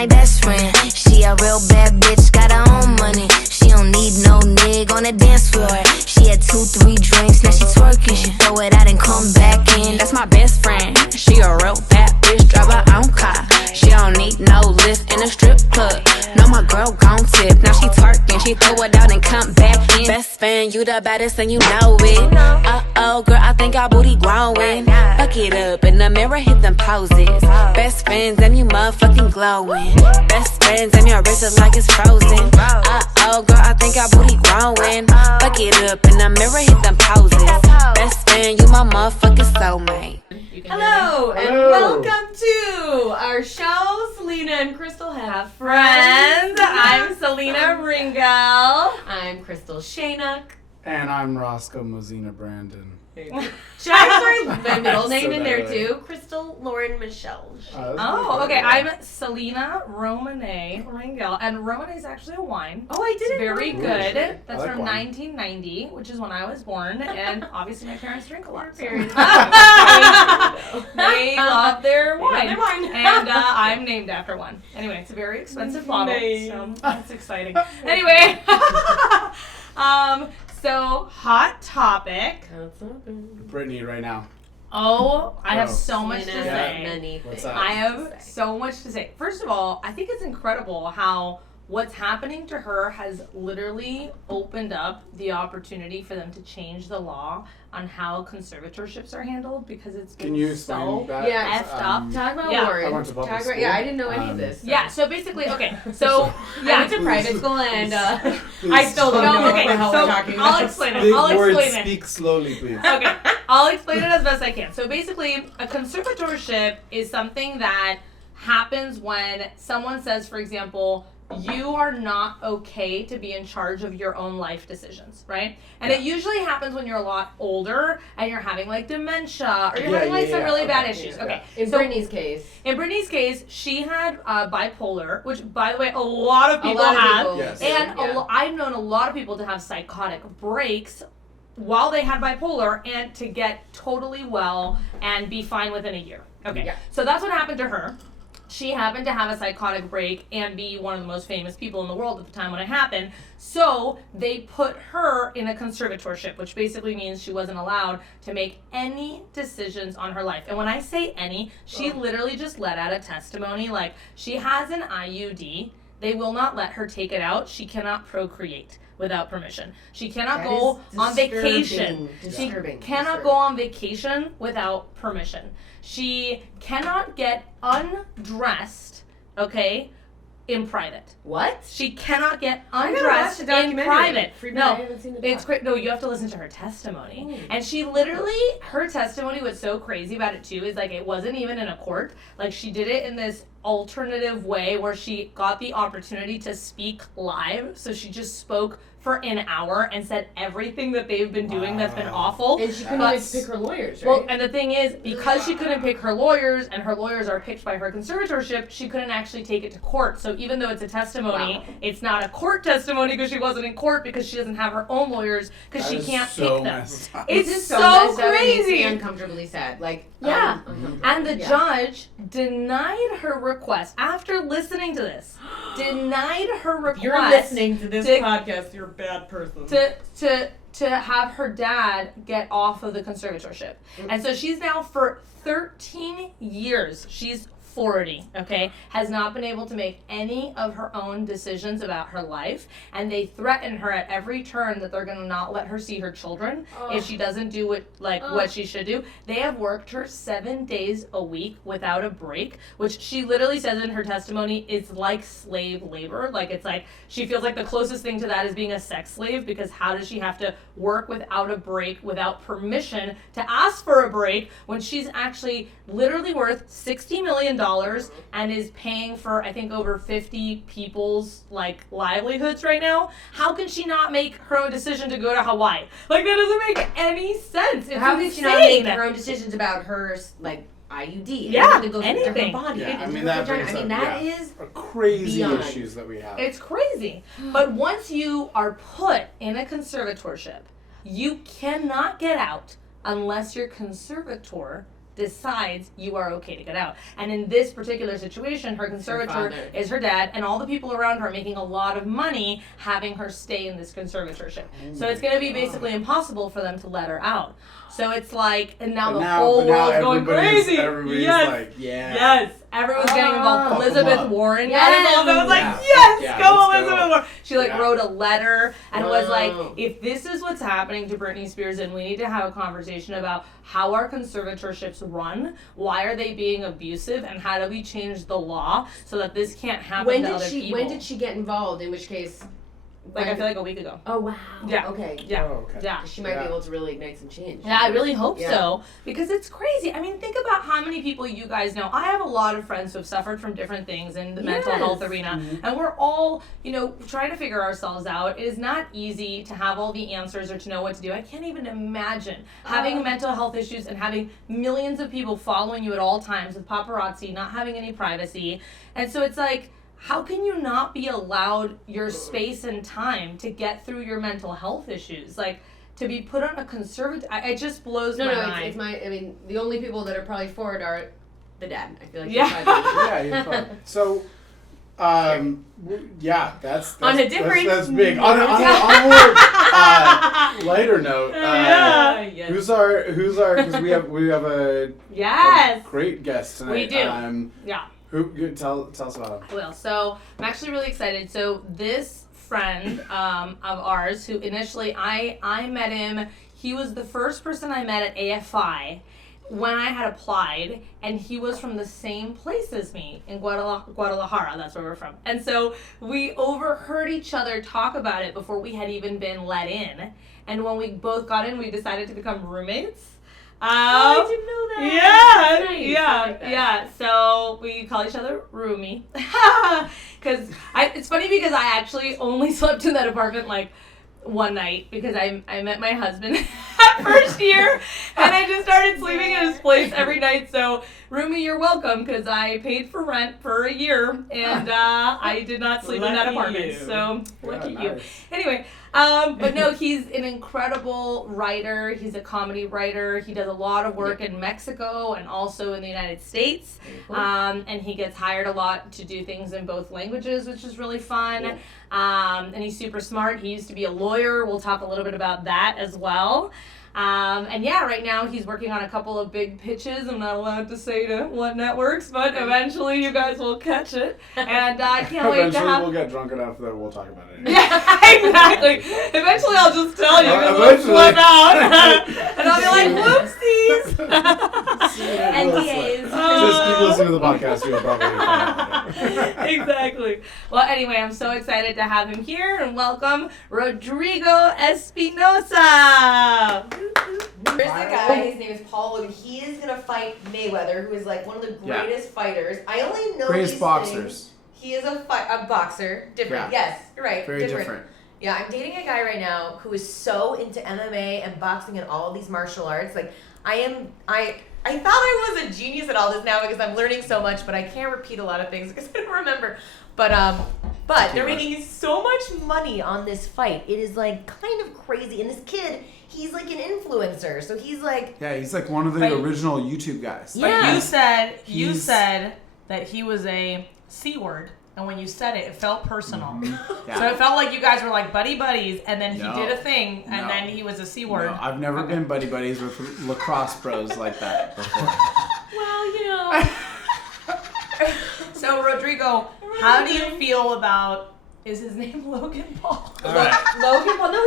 my best friend. She a real bad bitch, got her own money. She don't need no nigga on the dance floor. She had 2-3 drinks, now she twerking. She throw it out and come back in. That's my best friend. She a real bad bitch, drive her own car. She don't need no lift in a strip club. No, my girl gon' tip. Now she twerking, she throw it out and come back in. Best friend, you the baddest and you know it. Uh-oh, girl, I think our booty growing. Fuck it up in the mirror, hit them poses. Best friends and you motherfucking glowing. Best friends and your wrist is like it's frozen. Uh-oh, girl, I think our booty growing. Fuck it up in the mirror, hit them poses. Best friend, you my motherfucking soulmate. Hello, and welcome to our show, Selina and Crystal Have Friends. I'm Selina Ringel. I'm Crystal Shaynock. And I'm Roscoe Mozina Brandon. Should I throw my middle name in there too? Crystal Lauren Michelle. Okay. I'm Selina Romane Ringel, and Romane is actually a wine. Oh, I did it. Very right. good. That's like from wine. 1990, which is when I was born, and obviously my parents drink a lot. So. They love their wine. And I'm named after one. Anyway, it's a very expensive bottle, so that's exciting. Anyway, so hot topic. Brittany right now. Oh, I have so much to Selena, say. many What's things. up? I have so much to say. First of all, I think it's incredible how what's happening to her has literally opened up the opportunity for them to change the law on how conservatorships are handled, because it's been Can you explain so that? Yeah, effed up. Talk about Yeah. Lauren. I went to public school. Yeah, I didn't know any of this. Yeah, so basically, okay, so I yeah. went to private school and Please. I still don't know okay, what the hell so we're talking I'll about. explain it. Big I'll words, explain it. speak slowly, please. Okay, I'll explain it as best I can. So basically, a conservatorship is something that happens when someone says, for example, you are not okay to be in charge of your own life decisions, right? And it usually happens when you're a lot older and you're having like dementia or you're having some really bad issues. Okay. In So Brittany's case. in Brittany's case, she had bipolar, which, by the way, a lot of people A lot of have. people Yes. do, And yeah. I've known a lot of people to have psychotic breaks while they had bipolar and to get totally well and be fine within a year. Okay, Yeah. so that's what happened to her. She happened to have a psychotic break and be one of the most famous people in the world at the time when it happened. So they put her in a conservatorship, which basically means she wasn't allowed to make any decisions on her life. And when I say any, she literally just let out a testimony like she has an IUD. They will not let her take it out. She cannot procreate without permission. She cannot That go is on vacation. Disturbing. She cannot go on vacation without permission. She cannot get undressed, okay, in private. What? She cannot get I gotta undressed watch the in documentary. private. I No, haven't seen the it's doc. great. No, you have to listen to her testimony. Mm. And she literally, her testimony, what's so crazy about it too is like it wasn't even in a court. Like she did it in this alternative way where she got the opportunity to speak live. So she just spoke for an hour and said everything that they've been doing that's been awful. And she couldn't But- even pick her lawyers, right? Well, and the thing is, because she couldn't pick her lawyers, and her lawyers are picked by her conservatorship, she couldn't actually take it to court. So even though it's a testimony, Wow. it's not a court testimony because she wasn't in court because she doesn't have her own lawyers because she can't so pick them. messed up. It's This is so messed up. It makes me crazy. uncomfortably sad. Like, Yeah. uncomfortable. And the Yeah. judge denied her request after listening to this. Denied her request. If you're listening to this to- podcast, you're a bad person. to have her dad get off of the conservatorship. And so she's now for 13 years, she's 40, okay, has not been able to make any of her own decisions about her life, and they threaten her at every turn that they're going to not let her see her children if she doesn't do what she should do. They have worked her 7 days a week without a break, which she literally says in her testimony is like slave labor. Like it's like she feels like the closest thing to that is being a sex slave, because how does she have to work without a break, without permission to ask for a break, when she's actually literally worth $60 million and is paying for, I think, over 50 people's like livelihoods right now? How can she not make her own decision to go to Hawaii? Like that doesn't make any sense. It's How insane. did she not make her own decisions about her, like, IUD? Yeah, Anything that goes into anything. her body. Yeah, I into mean, her that vagina. brings I mean, up, that yeah. is Crazy beyond. issues that we have. It's crazy. But once you are put in a conservatorship, you cannot get out unless your conservator decides you are okay to get out. And in this particular situation, her conservator is her dad, and all the people around her are making a lot of money having her stay in this conservatorship. So it's going to be basically impossible for them to let her out. So it's like, and now the whole world's going crazy. Everybody's like, yeah. Yes. Everyone's getting involved. Elizabeth Warren got involved. I was like, Yeah. yes, Yeah, go let's Elizabeth go. Warren. She wrote a letter and was like, Wow. if this is what's happening to Britney Spears, then we need to have a conversation about how our conservatorships run, why are they being abusive, and how do we change the law so that this can't happen to other people. When did she get involved? In which case, I feel like a week ago. Oh wow. Yeah. Okay. Yeah. Oh, okay. Yeah. She might be able to really ignite some change. Yeah, I really hope Yeah. so, because it's crazy. I mean, think about how many people you guys know. I have a lot of friends who have suffered from different things in the mental health arena, and we're all, trying to figure ourselves out. It is not easy to have all the answers or to know what to do. I can't even imagine having mental health issues and having millions of people following you at all times with paparazzi, not having any privacy. And so it's like, how can you not be allowed your space and time to get through your mental health issues? Like, to be put on a conservative, it just blows my mind. It's I mean, the only people that are probably for it are the dad. I feel like Yeah, you're fine. So, that's On a different that's big. note. On a more lighter note, Yeah. who's our? Because we have a Yes. great guest tonight. We do. Yeah. Tell us about him. I will. So I'm actually really excited. So this friend of ours, who initially I met him, he was the first person I met at AFI when I had applied, and he was from the same place as me in Guadalajara. That's where we're from. And so we overheard each other talk about it before we had even been let in. And when we both got in, we decided to become roommates. I didn't know that. Yeah, Nice. yeah, I like that. yeah. So we call each other roomie. Because it's funny because I actually only slept in that apartment like one night because I met my husband that first year, and I just started sleeping in his place every night. So roomie, you're welcome, because I paid for rent for a year and I did not sleep in that apartment. you. So look at you. Nice. Anyway, but no, he's an incredible writer. He's a comedy writer. He does a lot of work in Mexico and also in the United States. And he gets hired a lot to do things in both languages, which is really fun. Cool. And he's super smart. He used to be a lawyer. We'll talk a little bit about that as well. And yeah, right now he's working on a couple of big pitches. I'm not allowed to say to what networks, but eventually you guys will catch it. And I can't wait to Eventually have... we'll get drunk enough that we'll talk about it. Yeah, exactly. Eventually I'll just tell you, because we'll Eventually. flip out. And I'll be like, whoopsies. NDAs. Just keep listening to the podcast. You'll probably find out. Exactly. Well, anyway, I'm so excited to have him here, and welcome Rodrigo Espinoza. There's a guy, his name is Paul Logan. He is gonna fight Mayweather, who is like one of the Yeah. greatest fighters. I only know Greatest these boxers. things. He is a boxer. Different. Yeah. Yes, you're right. Very different. Yeah, I'm dating a guy right now who is so into MMA and boxing and all of these martial arts. Like, I thought I was a genius at all this now because I'm learning so much, but I can't repeat a lot of things because I don't remember. But they're making so much money on this fight. It is like kind of crazy. And this kid, he's like an influencer, so he's like. Yeah, he's like one of the Right. original YouTube guys. Yeah. But you He's- said that he was a C word, and when you said it, it felt personal. Yeah. So it felt like you guys were like buddies, and then he No. did a thing, and No. then he was a C word. No, I've never been buddies with lacrosse pros like that before. Well, you know. So Rodrigo, how do you feel about? Is his name Logan Paul? All right. Logan Paul. No,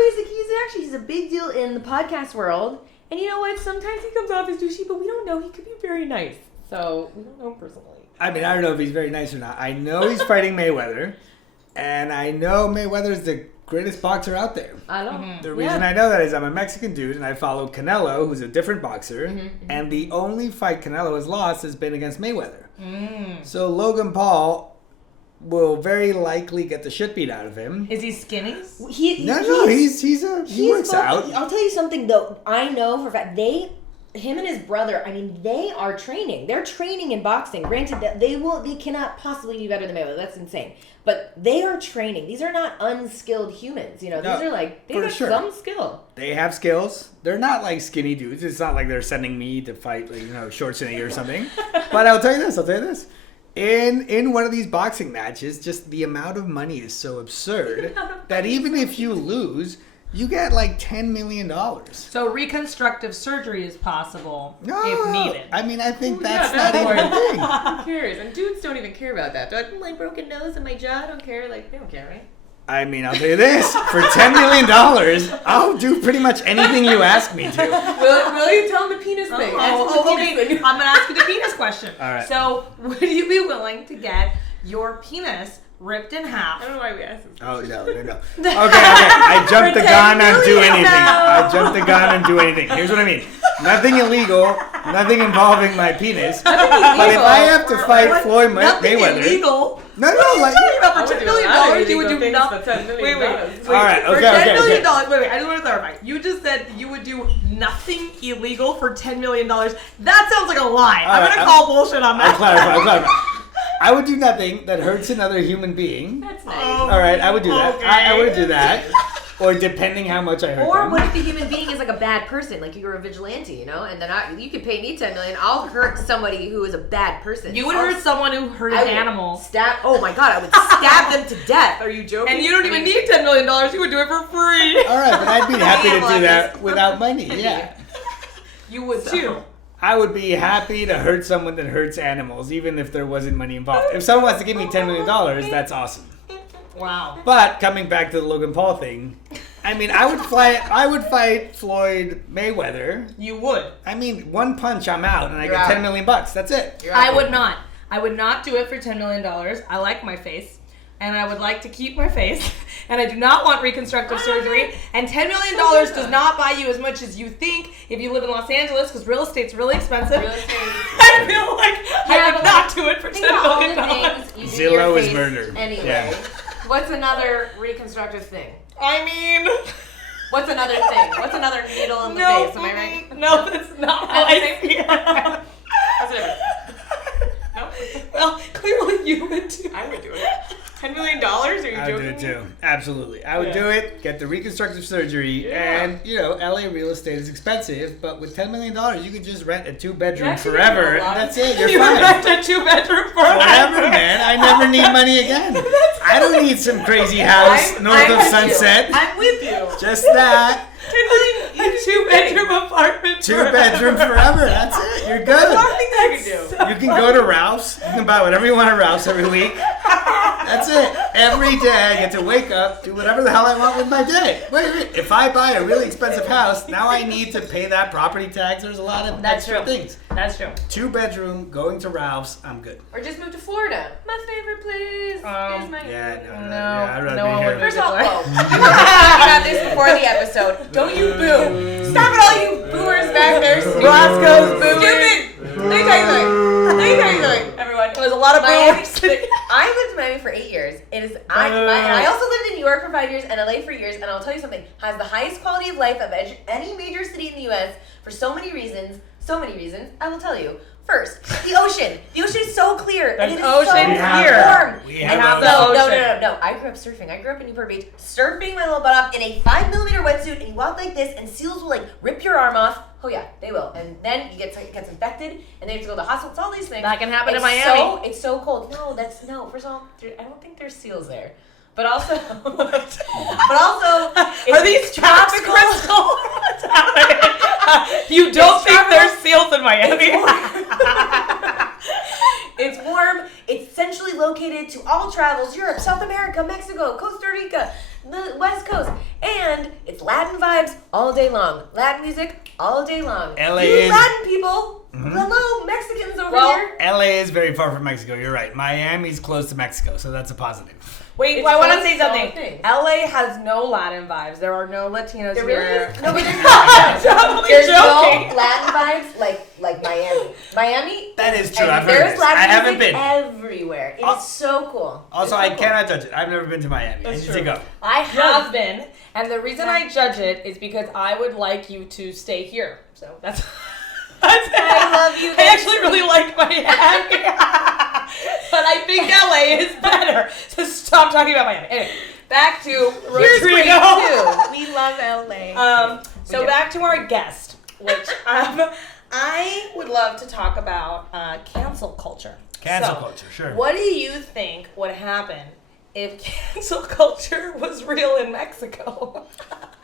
he's a big deal in the podcast world. And you know what? Sometimes he comes off as douchey, but we don't know. He could be very nice. So we don't know him personally. I mean, I don't know if he's very nice or not. I know he's fighting Mayweather, and I know Mayweather's the greatest boxer out there. I don't. Mm-hmm. The reason I know that is I'm a Mexican dude, and I follow Canelo, who's a different boxer, and the only fight Canelo has lost has been against Mayweather. So Logan Paul will very likely get the shit beat out of him. Is he skinny? No, he works out. I'll tell you something though. I know for a fact him and his brother, I mean, they are training. They're training in boxing. Granted, that they cannot possibly be better than Mayweather. That's insane. But they are training. These are not unskilled humans. You know, these are like, they have some skill. They have skills. They're not like skinny dudes. It's not like they're sending me to fight, like, Schwarzenegger or something. But I'll tell you this. In one of these boxing matches, just the amount of money is so absurd that even if you lose, you get like $10 million. So reconstructive surgery is possible if needed. I mean, I think that's not even a thing. Who cares? And dudes don't even care about that. They're like, my broken nose and my jaw, I don't care. Like, they don't care, right? I mean, I'll tell you this. For $10 million, I'll do pretty much anything you ask me to. Will you tell him the penis thing? Okay. I'm going to ask you the penis question. All right. So, would you be willing to get your penis ripped in half? I don't know why we asked this. Oh, no. Okay. I jumped the gun and do anything. Here's what I mean. Nothing illegal, nothing involving my penis. But if I have to fight Floyd Mayweather... illegal. No, like... For $10 million, you would do nothing. Wait. All right, For okay. $10 million, wait, I just want to clarify. You just said you would do nothing illegal for $10 million. That sounds like a lie. I'm going to call bullshit on that. I'll clarify. I would do nothing that hurts another human being. That's nice. All right, I would do that. Okay. I would do that. Or depending how much I hurt Or them. what if the human being is like a bad person, like you're a vigilante, and then you could pay me $10 million. I'll hurt somebody who is a bad person. You would hurt someone who hurt an animal. Oh my god, I would stab them to death. Are you joking? And you don't even need $10 million. You would do it for free. All right, but I'd be happy to do that without money. Yeah. You would too. I would be happy to hurt someone that hurts animals, even if there wasn't money involved. If someone wants to give me $10 million, that's awesome. Wow. But coming back to the Logan Paul thing, I mean, I would fight Floyd Mayweather. You would. I mean, one punch, I'm out, and I get $10 million. That's it. I would not. I would not do it for $10 million. I like my face, and I would like to keep my face, and I do not want reconstructive surgery. And $10 million does not buy you as much as you think if you live in Los Angeles, because real estate's really expensive. I feel like I would not do it for $10 million. Zillow is murder. Anyway, Yeah. What's another reconstructive thing? I mean... What's another thing? What's another needle in the face? Am I right? No, that's not how I see it. How's it? No? Well, clearly you would too. I would do it. $10 million? Are you joking? I would do it too. Absolutely. I would do it, get the reconstructive surgery, and, LA real estate is expensive, but with $10 million, you could just rent a 2-bedroom forever. That's it. You're fine. Rent a 2-bedroom Forever, man. I never need money again. I don't need some crazy house north of Sunset. I'm with you. Just that. A 2-bedroom apartment. 2-bedroom forever. That's it. You're good. You can go to Ralph's. You can buy whatever you want at Ralph's every week. That's it. Every day I get to wake up, do whatever the hell I want with my day. Wait. If I buy a really expensive house, now I need to pay that property tax. There's a lot of extra things. That's true. 2-bedroom, going to Ralph's, I'm good. Or just move to Florida. My favorite place is my I'd rather be here. First of all, whoa. We were talking about this before the episode. Don't you boo. Stop it, all you boomers back there. Roscoe's booing. Stupid. Let me tell you something. Everyone. There's a lot of boomers. I lived in Miami for 8 years. I also lived in New York for 5 years and LA for years. And I'll tell you something. Has the highest quality of life of any major city in the U.S. for so many reasons. I will tell you. First, the ocean. The ocean is so clear. There's and it is ocean so here. warm. We have the ocean. No. I grew up surfing. I grew up in Newport Beach, surfing my little butt off in a 5mm wetsuit, and you walk like this, and seals will like rip your arm off. Oh yeah, they will. And then you gets infected, and they have to go to the hospital. It's all these things. That can happen in Miami. It's so cold. No. First of all, I don't think there's seals there. But also, Are these tropical? What's happening? You don't think there's seals in Miami? It's warm. It's centrally located to all travels: Europe, South America, Mexico, Costa Rica, the West Coast, and it's Latin vibes all day long. Latin music all day long. Latin people. Hello, Mexicans over here. LA is very far from Mexico. You're right. Miami's close to Mexico, so that's a positive. Wait, I want to say something. LA has no Latin vibes. There are no Latinos There here. really is? No, but there's There's no Latin vibes like Miami. Miami. That is true. And I've heard there's this. Latin I haven't music been. everywhere. It is so cool. Also, I cannot judge it. I've never been to Miami. I need to go. I have been, and the reason I judge it is because I would like you to stay here. So that's. I love you. I actually really like Miami. But I think LA is better. So stop talking about Miami. Anyway, back to Here's great Rodrigo. too. We love LA. So back to our guest, which I would love to talk about cancel culture. Cancel So, culture, sure. What do you think would happen if cancel culture was real in Mexico?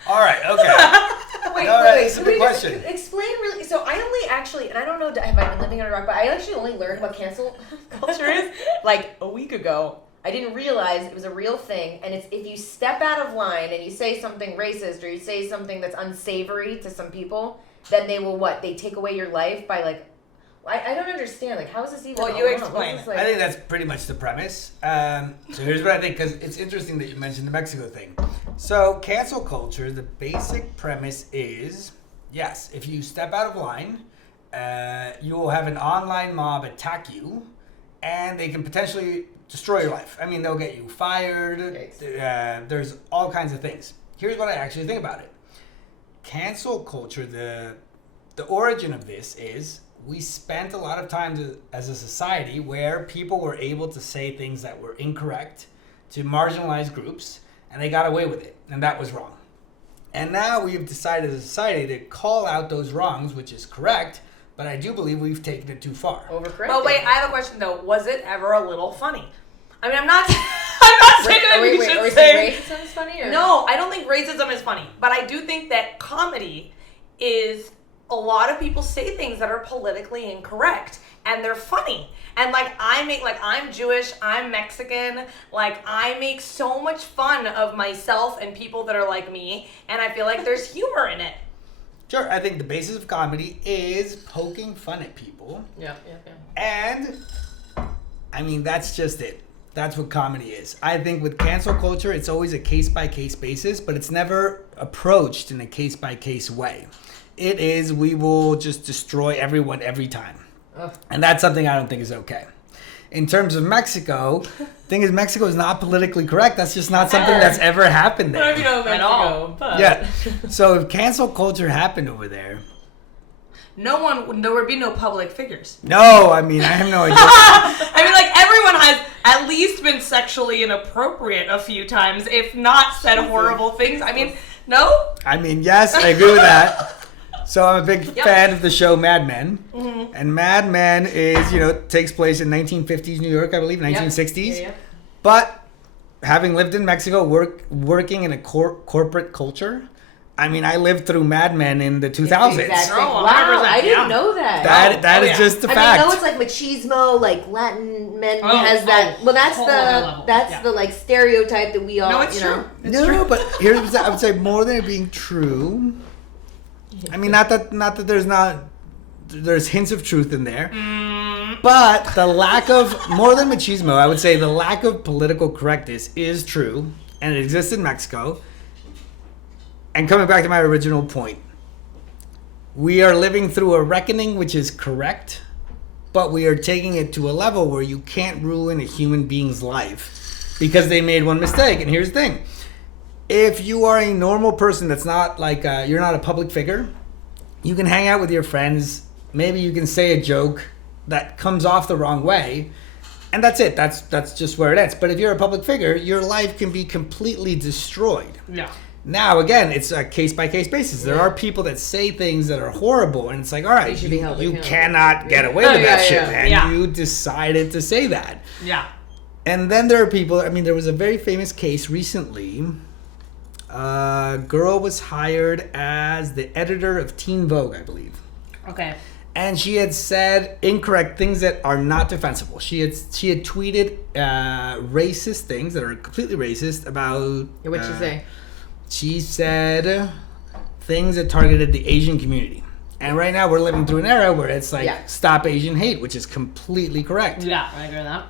All right, okay. Wait, that's a good Can we just question. explain really. So I only actually, and I don't know if I've been living under a rock, but I actually only learned what cancel culture is like a week ago. I didn't realize it was a real thing, and it's if you step out of line and you say something racist or you say something that's unsavory to some people, then they will what? They take away your life by like. I don't understand. Like, how is this even? Well, you explain this, it. like, I think that's pretty much the premise. So here's what I think, because it's interesting that you mentioned the Mexico thing. So cancel culture, the basic premise is, yes, if you step out of line, you will have an online mob attack you, and they can potentially destroy your life. I mean, they'll get you fired. There's all kinds of things. Here's what I actually think about it. Cancel culture, the origin of this is we spent a lot of time as a society where people were able to say things that were incorrect to marginalized groups, and they got away with it, and that was wrong. And now we've decided as a society to call out those wrongs, which is correct, but I do believe we've taken it too far. overcorrecting. But wait, I have a question though. Was it ever a little funny? I mean, I'm not saying that we should are we say. saying racism is funny? Or? No, I don't think racism is funny, but I do think that comedy is a lot of people say things that are politically incorrect and they're funny. And I'm Jewish, I'm Mexican, I make so much fun of myself and people that are like me, and I feel like there's humor in it. Sure, I think the basis of comedy is poking fun at people. Yeah. And, I mean, that's just it. That's what comedy is. I think with cancel culture, it's always a case-by-case basis, but it's never approached in a case-by-case way. It is, we will just destroy everyone every time. Ugh. And that's something I don't think is okay. In terms of Mexico, the thing is Mexico is not politically correct. That's just not something that's ever happened there. I don't even know At all. But Yeah. So if cancel culture happened over there, There would be no public figures. no, I mean, I have no idea. I mean, everyone has at least been sexually inappropriate a few times, if not said horrible things. I mean, no? I mean, yes, I agree with that. So I'm a big fan of the show Mad Men. Mm-hmm. And Mad Men is, takes place in 1950s New York, I believe, 1960s. Yeah. But having lived in Mexico, working in a corporate culture, I mean, I lived through Mad Men in the 2000s. Exactly. Oh, Wow, 100%, I didn't know that. That is just a I fact. mean, no, it's like machismo, like Latin men Oh, has that. Well, that's whole the other level. the stereotype that we all. No, it's true. No, but here's I would say more than it being true. I mean, not that there's hints of truth in there, but the lack of more than machismo, I would say the lack of political correctness is true, and it exists in Mexico. And coming back to my original point, we are living through a reckoning which is correct, but we are taking it to a level where you can't ruin a human being's life because they made one mistake. And here's the thing. If you are a normal person that's not you're not a public figure, you can hang out with your friends. Maybe you can say a joke that comes off the wrong way, and that's it. That's just where it ends. But if you're a public figure, your life can be completely destroyed. Yeah. Now, again, it's a case-by-case basis. There are people that say things that are horrible, and it's like, all right, should be held you accountable. cannot get away with that shit, man. Yeah. You decided to say that. Yeah. And then there are people, I mean, there was a very famous case recently. A girl was hired as the editor of Teen Vogue, I believe. Okay. And she had said incorrect things that are not defensible. She had tweeted racist things that are completely racist about... What'd she say? She said things that targeted the Asian community. And right now we're living through an era where it's stop Asian hate, which is completely correct. Yeah, I agree with that.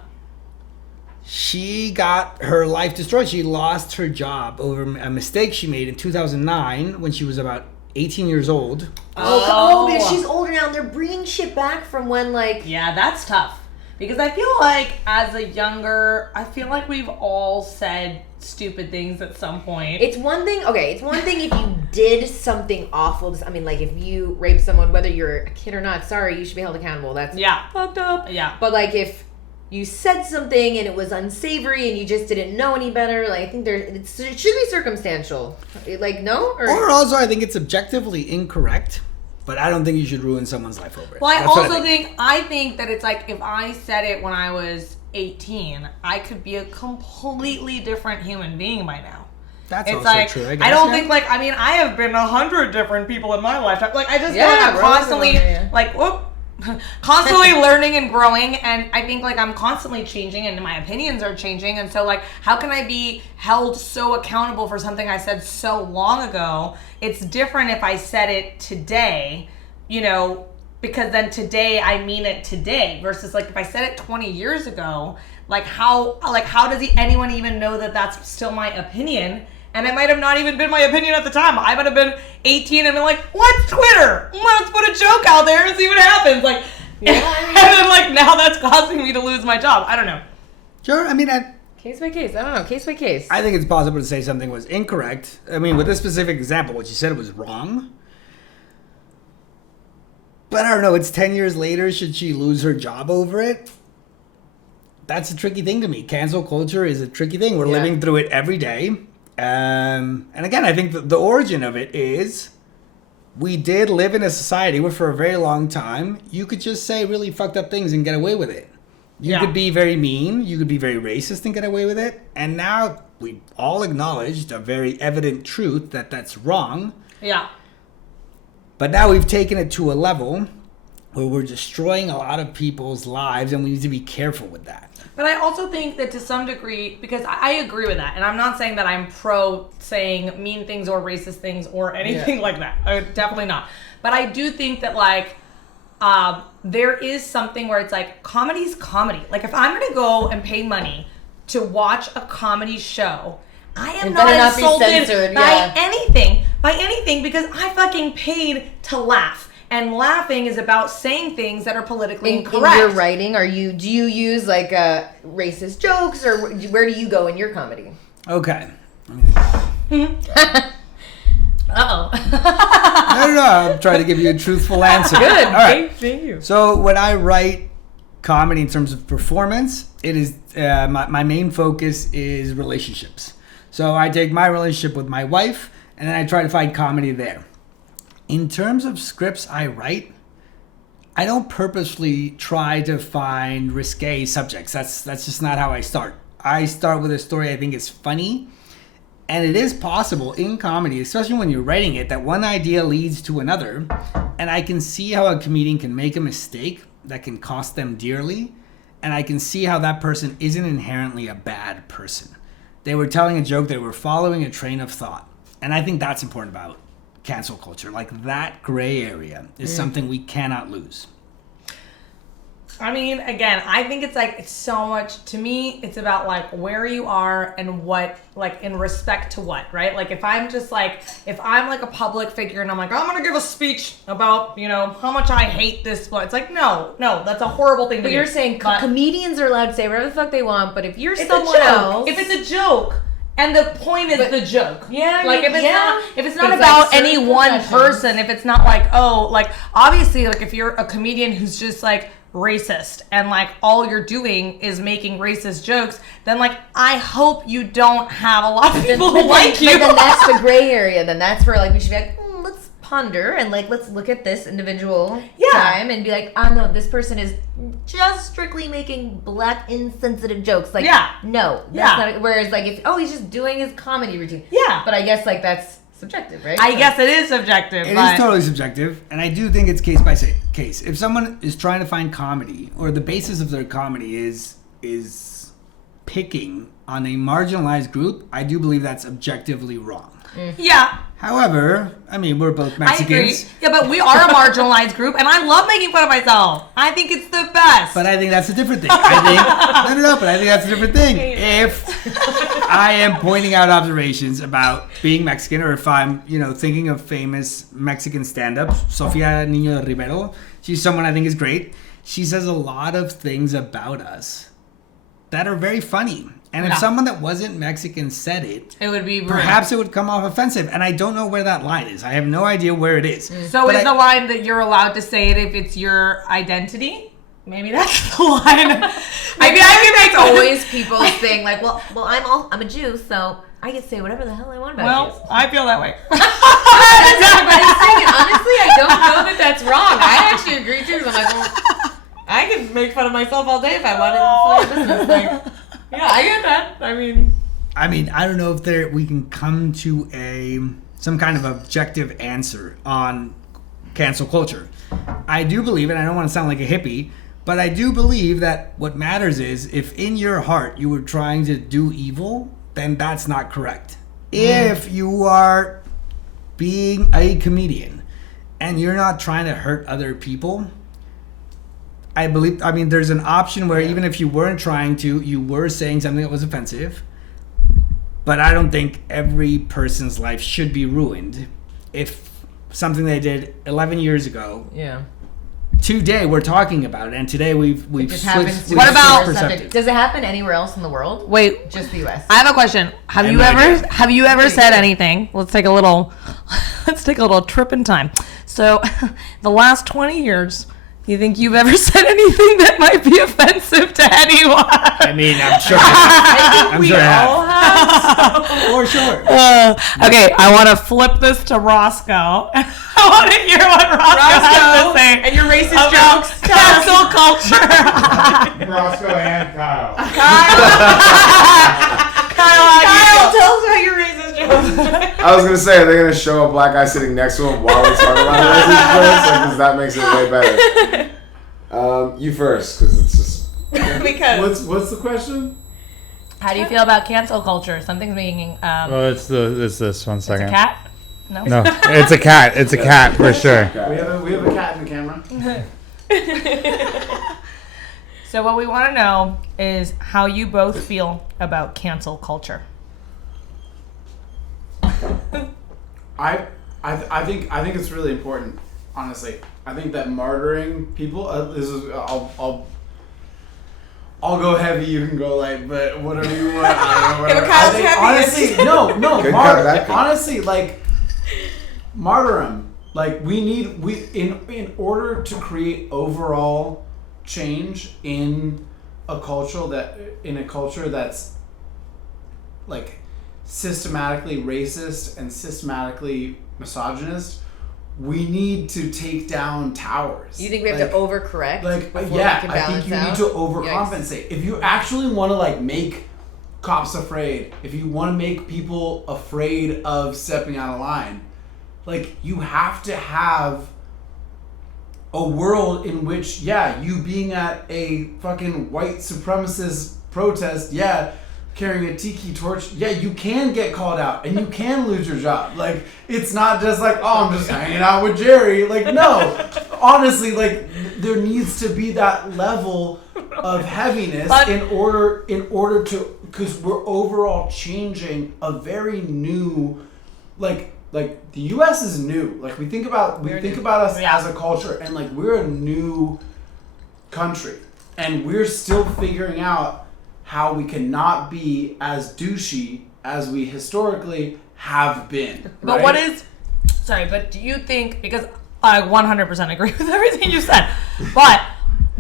She got her life destroyed. She lost her job over a mistake she made in 2009 when she was about 18 years old. Because she's older now, and they're bringing shit back from when, Yeah, that's tough. Because I feel like I feel like we've all said stupid things at some point. It's one thing if you did something awful, I mean, like if you rape someone, whether you're a kid or not, sorry, you should be held accountable. That's fucked up. Yeah. But like if you said something and it was unsavory and you just didn't know any better, like I think it should be circumstantial. Like, no? Or also, I think it's objectively incorrect, but I don't think you should ruin someone's life over it. Well, I That's what also think that it's like if I said it when I was 18, I could be a completely different human being by now. That's It's also like, true, I guess. I don't yeah. think, like, I mean, I have been 100 different people in my lifetime. Like, I just feel Yeah, like I'm bro, constantly, yeah. like, whoop, constantly learning and growing. And I think, like, I'm constantly changing and my opinions are changing. And so, like, how can I be held so accountable for something I said so long ago? It's different if I said it today, you know, because then today I mean it today versus, like, if I said it 20 years ago, like, how does anyone even know that that's still my opinion? And it might have not even been my opinion at the time. I might have been 18 and been like, what's Twitter? Let's put a joke out there and see what happens. Like, and then, like, now that's causing me to lose my job. I don't know. Sure, I mean, Case by case. I don't know. Case by case. I think it's possible to say something was incorrect. I mean, with this specific example, what you said was wrong. But I don't know, it's 10 years later. Should she lose her job over it? That's a tricky thing to me. Cancel culture is a tricky thing. We're living through it every day. And again, I think the origin of it is we did live in a society where for a very long time, you could just say really fucked up things and get away with it. You could be very mean. You could be very racist and get away with it. And now we all acknowledged a very evident truth that that's wrong. Yeah. But now we've taken it to a level where we're destroying a lot of people's lives, and we need to be careful with that. But I also think that to some degree, because I agree with that, and I'm not saying that I'm pro saying mean things or racist things or anything like that. Definitely not. But I do think that, like, there is something where it's like, comedy's comedy. Like, if I'm going to go and pay money to watch a comedy show, I am not insulted by anything because I fucking paid to laugh. And laughing is about saying things that are politically incorrect. In your writing, do you use like racist jokes, or where do you go in your comedy? Okay. Uh-oh. No, I'm trying to give you a truthful answer. Good. All right. Thank you. So when I write comedy in terms of performance, it is my main focus is relationships. So I take my relationship with my wife, and then I try to find comedy there. In terms of scripts I write, I don't purposely try to find risque subjects. That's just not how I start. I start with a story I think is funny. And it is possible in comedy, especially when you're writing it, that one idea leads to another. And I can see how a comedian can make a mistake that can cost them dearly. And I can see how that person isn't inherently a bad person. They were telling a joke, they were following a train of thought. And I think that's important about cancel culture. Like, that gray area is something we cannot lose. I mean, again, I think it's so much, to me, it's about like where you are and what, like, in respect to what, right? Like, if I'm like a public figure and I'm like, I'm going to give a speech about, you know, how much I hate this, it's like, no, that's a horrible thing to do. But you're saying comedians are allowed to say whatever the fuck they want, but if you're someone else. If it's a joke, and the point is the joke. Yeah, like if it's not But about like any one person, if it's not like, oh, like obviously, like if you're a comedian who's just like racist and like all you're doing is making racist jokes, then like I hope you don't have a lot of people who like you. But then that's the gray area. Then that's where like we should be like, let's ponder and like let's look at this individual time and be like, oh no, this person is just strictly making black insensitive jokes. Like, no, that's not. Whereas like if he's just doing his comedy routine. Yeah, but I guess like that's subjective, right? I guess it is subjective. It is totally subjective, and I do think it's case by case. If someone is trying to find comedy, or the basis of their comedy is picking on a marginalized group, I do believe that's objectively wrong. Yeah. However, I mean, we're both Mexicans. I agree. Yeah, but we are a marginalized group, and I love making fun of myself. I think it's the best. But I think that's a different thing. But I think that's a different thing. If I am pointing out observations about being Mexican, or if I'm, thinking of famous Mexican stand-ups, Sofia Niño de Rivero, she's someone I think is great. She says a lot of things about us that are very funny. And if someone that wasn't Mexican said it, It would be rude. perhaps it would come off offensive. And I don't know where that line is. I have no idea where it is. So But is the line that you're allowed to say it if it's your identity? Maybe that's the line. Maybe I can make It's always people's thing. Like, well, I'm a Jew, so I can say whatever the hell I want about Jews. I feel that way. Everybody's saying it. Honestly, I don't know that that's wrong. I actually agree too. 'Cause I'm like, well, I could make fun of myself all day if I wanted to business. Like, yeah, I get that. I mean, I don't know if we can come to some kind of objective answer on cancel culture. I do believe, and I don't want to sound like a hippie, but I do believe that what matters is if in your heart you were trying to do evil, then that's not correct. If you are being a comedian and you're not trying to hurt other people, I mean, there's an option where even if you weren't trying to, you were saying something that was offensive. But I don't think every person's life should be ruined if something they did 11 years ago. yeah. Today we're talking about it, and today we've Just switched. happens to What be about- super subject. Does it happen anywhere else in the world? Wait, Just the U.S. I have a question. Have you ever said anything? Let's take a little trip in time. So, the last 20 years, do you think you've ever said anything that might be offensive to anyone? I mean, I'm sure. I'm sure I all have. have. For sure. Okay, I want to flip this to Roscoe. I want to hear what Roscoe has to say and your racist about jokes. cancel culture. Roscoe and Kyle. Kyle, tell us about your racist jokes. I was gonna say, are they gonna show a black guy sitting next to him while we talk about the racist jokes? Because that makes it way better. You first, because it's just. Because What's the question? How do you feel about cancel culture? Something's making Well, it's this. One a second. cat? No. No, it's a cat. It's a cat for sure. We have a cat in the camera. So what we want to know is how you both feel about cancel culture. I think it's really important. Honestly, I think that martyring people. I'll go heavy. You can go light, but whatever you want. I don't know. Whatever. Kyle's I think, heavy. honestly, no. Good cut, bad cut. Honestly, like martyrdom. Like in order to create overall change in a culture that's like systematically racist and systematically misogynist, we need to take down towers. you think we have to overcorrect? before we Yeah, can I think you balance need out? to overcompensate. If you actually want to like make cops afraid, if you want to make people afraid of stepping out of line, like you have to have a world in which, you being at a fucking white supremacist protest, carrying a tiki torch, you can get called out and you can lose your job. Like, it's not just like, oh, I'm just hanging out with Jerry. Like, no. Honestly, like, there needs to be that level of heaviness in order to, because we're overall changing a very new, like the U.S. is new. Like we think about us as a culture, and like we're a new country, and we're still figuring out how we cannot be as douchey as we historically have been. But right? but do you think, because I 100% agree with everything you said, but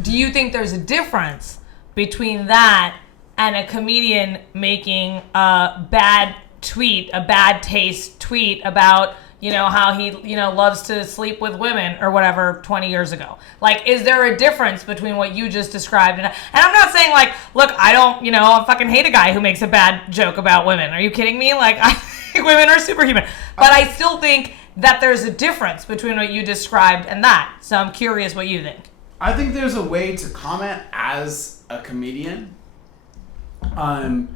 do you think there's a difference between that and a comedian making a bad taste tweet about, how he, loves to sleep with women or whatever 20 years ago? Like, is there a difference between what you just described? And I'm not saying, like, look, I don't, I fucking hate a guy who makes a bad joke about women. Are you kidding me? Like, I think women are superhuman. But I still think that there's a difference between what you described and that. So I'm curious what you think. I think there's a way to comment as a comedian on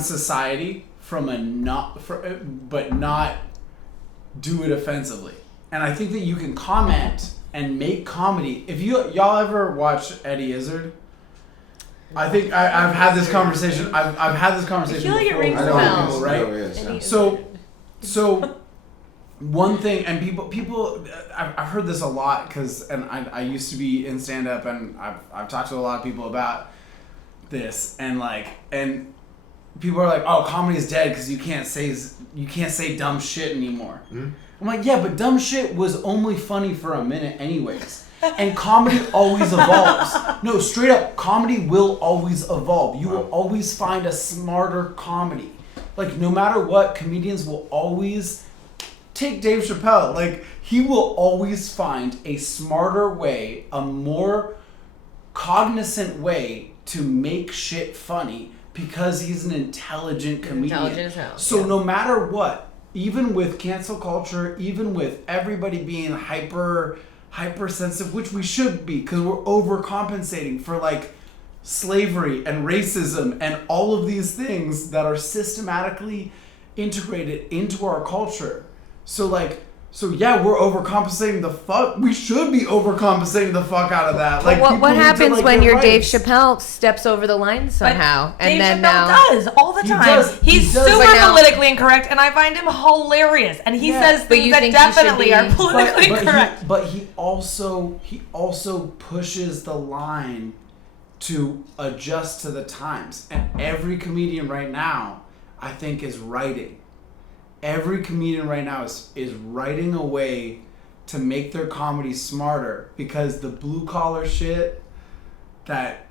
society but not do it offensively. And I think that you can comment and make comedy. If y'all ever watch Eddie Izzard, I think I've had this conversation. I've had this conversation. I feel like it before rings with a bell. people, right? Yes. So one thing, and people, I've heard this a lot because I used to be in stand-up, and I've talked to a lot of people about this, and people are like, oh, comedy is dead because you can't say dumb shit anymore. Mm-hmm. I'm like, yeah, but dumb shit was only funny for a minute anyways. And comedy always evolves. No, straight up, comedy will always evolve. You will always find a smarter comedy. Like, no matter what, comedians will always... Take Dave Chappelle. Like, he will always find a smarter way, a more cognizant way to make shit funny because he's an intelligent comedian. Intelligent as hell. So no matter what, even with cancel culture, even with everybody being hypersensitive, which we should be because we're overcompensating for like slavery and racism and all of these things that are systematically integrated into our culture. So yeah, we're overcompensating the fuck. We should be overcompensating the fuck out of that. Like, what happens when your rights. Dave Chappelle steps over the line somehow? Dave Chappelle does all the time. He's super politically incorrect, and I find him hilarious. And he says things that definitely are politically correct. But he also pushes the line to adjust to the times. And every comedian right now, I think, is writing. Every comedian right now is writing a way to make their comedy smarter because the blue collar shit that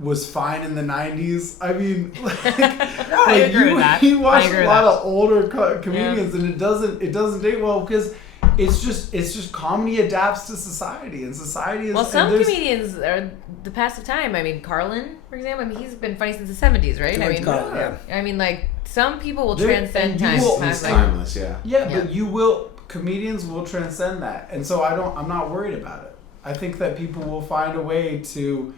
was fine in the 90s. I mean, I agree with that. You watch a lot of older comedians and it doesn't date well because it's just comedy adapts to society and society is. Well, some comedians are the pass of time. I mean, Carlin, for example. I mean, he's been funny since the 70s, right? I mean, like some people will transcend time. He's timeless, yeah. Yeah, but comedians will transcend that, and so I'm not worried about it. I think that people will find a way to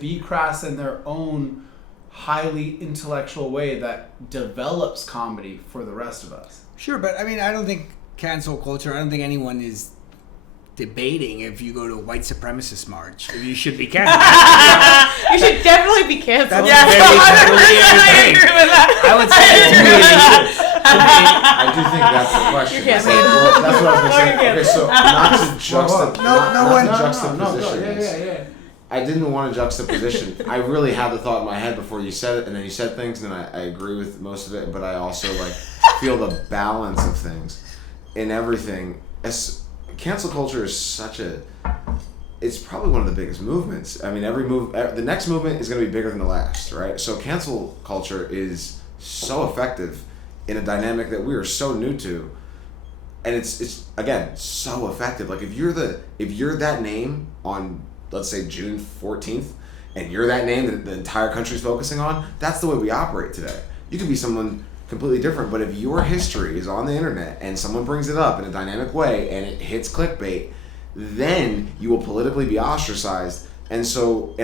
be crass in their own highly intellectual way that develops comedy for the rest of us. Sure, but I mean, I don't think cancel culture, I don't think anyone is debating if you go to a white supremacist march, if you should be canceled. You should definitely be canceled. I agree with that. I would say I do think that's the question. That's what I was going to say. Okay, so not to juxtaposition. Yeah. I didn't want a juxtaposition. I really had the thought in my head before you said it, and then you said things, and I agree with most of it, but I also feel the balance of things in everything. Cancel culture is it's probably one of the biggest movements. I mean, the next movement is going to be bigger than the last, right? So cancel culture is so effective in a dynamic that we are so new to, and it's again so effective. Like if you're that name on, let's say, June 14th, and you're that name that the entire country's focusing on, that's the way we operate today. You could be someone completely different, but if your history is on the internet and someone brings it up in a dynamic way and it hits clickbait, then you will politically be ostracized. And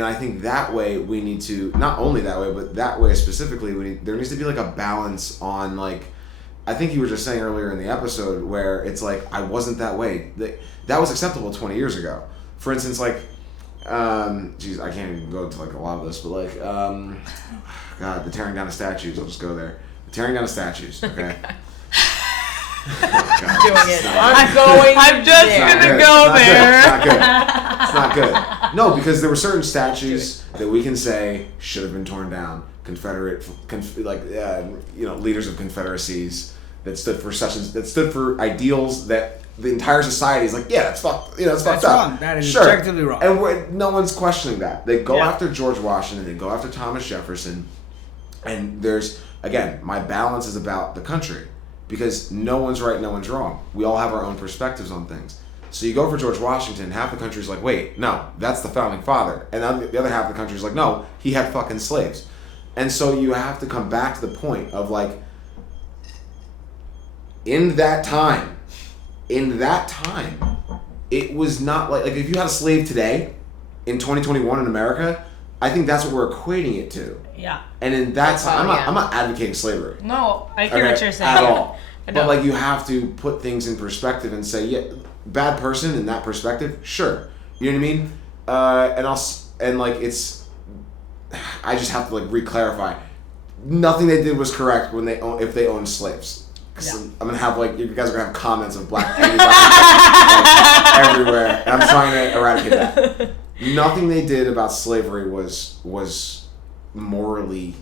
I think that way we need to, not only that way, but that way specifically, there needs to be a balance on I think you were just saying earlier in the episode where it's I wasn't that way. That was acceptable 20 years ago. For instance, I can't even go to a lot of this, but God, the tearing down of statues, I'll just go there. The tearing down of statues, okay? I'm just gonna go there. It's not good. No, because there were certain statues that we can say should have been torn down. Leaders of confederacies that stood for ideals that the entire society is that's fucked. That's fucked up. Wrong. That is objectively wrong. And no one's questioning that. They go after George Washington. They go after Thomas Jefferson. And there's, again, my balance is about the country. Because no one's right, no one's wrong. We all have our own perspectives on things. So you go for George Washington, half the country's wait, no, that's the founding father. And the other half of the country's no, he had fucking slaves. And so you have to come back to the point of in that time, it was not if you had a slave today, in 2021 in America, I think that's what we're equating it to. Yeah. And in that time, I'm not advocating slavery. No, I hear what you're saying. At all. But you have to put things in perspective and say, yeah, bad person in that perspective, sure. You know what I mean? I just have to re-clarify. Nothing they did was correct if they owned slaves. Because I'm gonna have you guys are gonna have comments of black panties everywhere, and I'm trying to eradicate that. Nothing they did about slavery was morally